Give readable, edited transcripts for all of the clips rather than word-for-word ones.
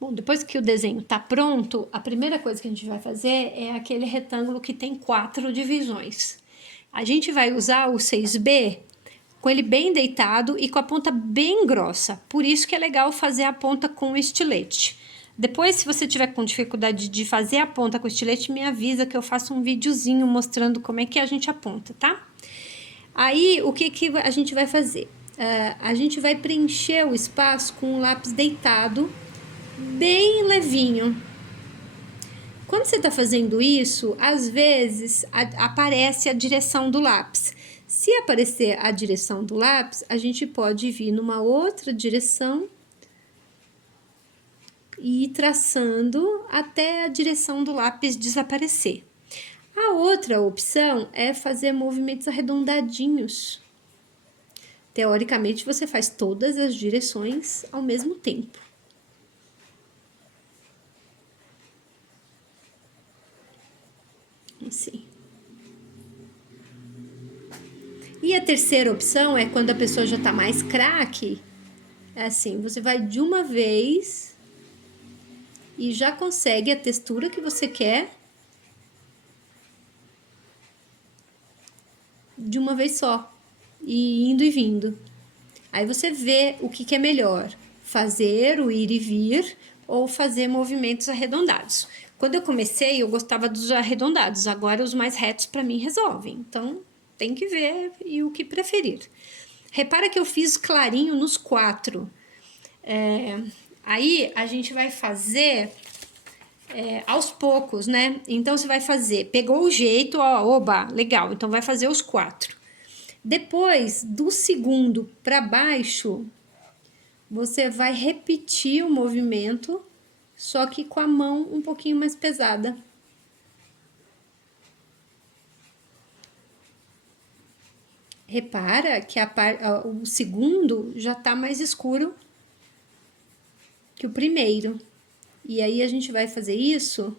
Bom, depois que o desenho tá pronto, a primeira coisa que a gente vai fazer é aquele retângulo que tem 4 divisões. A gente vai usar o 6B com ele bem deitado e com a ponta bem grossa. Por isso que é legal fazer a ponta com o estilete. Depois, se você tiver com dificuldade de fazer a ponta com o estilete, me avisa que eu faço um videozinho mostrando como é que a gente aponta, tá? Aí, o que a gente vai fazer? A gente vai preencher o espaço com um lápis deitado, bem levinho. Quando você está fazendo isso, às vezes aparece a direção do lápis. Se aparecer a direção do lápis, a gente pode vir numa outra direção e ir traçando até a direção do lápis desaparecer. A outra opção é fazer movimentos arredondadinhos. Teoricamente, você faz todas as direções ao mesmo tempo. Assim. E a terceira opção é quando a pessoa já tá mais craque, é assim, você vai de uma vez e já consegue a textura que você quer de uma vez só, e indo e vindo. Aí você vê o que é melhor, fazer o ir e vir ou fazer movimentos arredondados. Quando eu comecei, eu gostava dos arredondados, agora os mais retos para mim resolvem. Então, tem que ver e o que preferir. Repara que eu fiz clarinho nos 4. Aí a gente vai fazer aos poucos, né? Então você vai fazer, pegou o jeito, ó, oba, legal, então vai fazer os 4. Depois, do segundo para baixo, você vai repetir o movimento, só que com a mão um pouquinho mais pesada. Repara que o segundo já tá mais escuro que o primeiro. E aí a gente vai fazer isso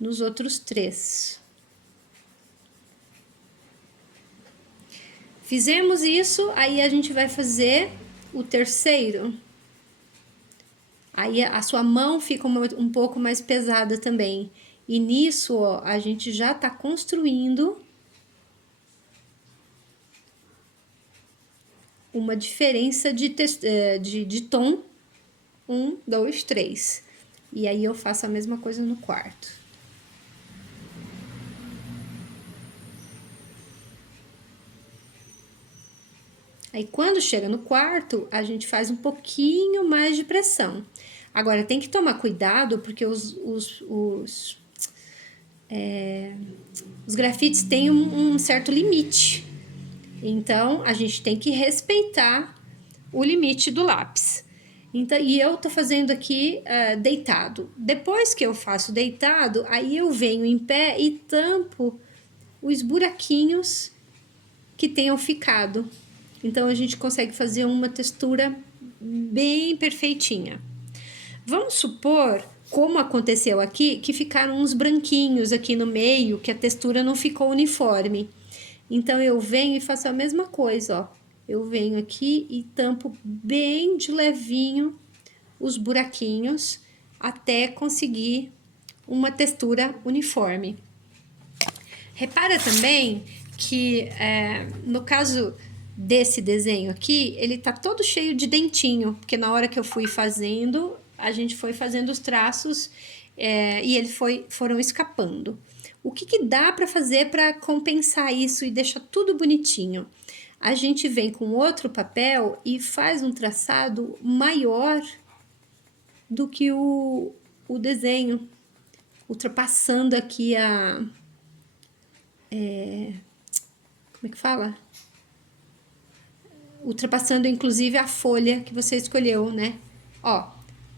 nos outros 3. Fizemos isso, aí a gente vai fazer o terceiro. Aí a sua mão fica um pouco mais pesada também. E nisso, ó, a gente já tá construindo uma diferença de tom. 1, 2, 3. E aí eu faço a mesma coisa no quarto. Aí quando chega no quarto, a gente faz um pouquinho mais de pressão. Agora tem que tomar cuidado porque os grafites têm um certo limite. Então a gente tem que respeitar o limite do lápis. Então, e eu tô fazendo aqui deitado. Depois que eu faço deitado, aí eu venho em pé e tampo os buraquinhos que tenham ficado. Então a gente consegue fazer uma textura bem perfeitinha. Vamos supor, como aconteceu aqui, que ficaram uns branquinhos aqui no meio, que a textura não ficou uniforme. Então eu venho e faço a mesma coisa, ó. Eu venho aqui e tampo bem de levinho os buraquinhos até conseguir uma textura uniforme. Repara também que no caso desse desenho aqui, ele tá todo cheio de dentinho, porque na hora que eu fui fazendo, a gente foi fazendo os traços e eles foram escapando. O que dá para fazer para compensar isso e deixar tudo bonitinho? A gente vem com outro papel e faz um traçado maior do que o desenho, ultrapassando aqui como é que fala? Ultrapassando inclusive a folha que você escolheu, né? Ó,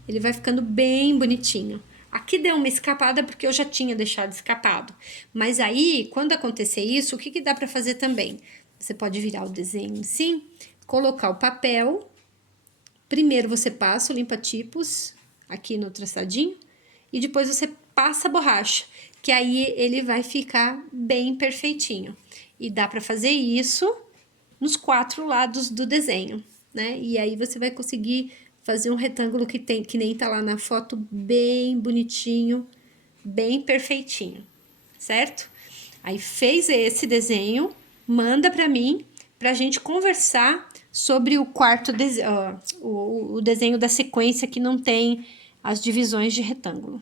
ele vai ficando bem bonitinho. Aqui deu uma escapada porque eu já tinha deixado escapado. Mas aí, quando acontecer isso, o que dá para fazer também? Você pode virar o desenho assim, colocar o papel. Primeiro você passa o limpa-tipos aqui no traçadinho e depois você passa a borracha, que aí ele vai ficar bem perfeitinho. E dá para fazer isso nos 4 lados do desenho, né? E aí você vai conseguir fazer um retângulo que nem tá lá na foto, bem bonitinho, bem perfeitinho, certo? Aí fez esse desenho, manda para mim, pra gente conversar sobre o quarto desenho, o desenho da sequência que não tem as divisões de retângulo.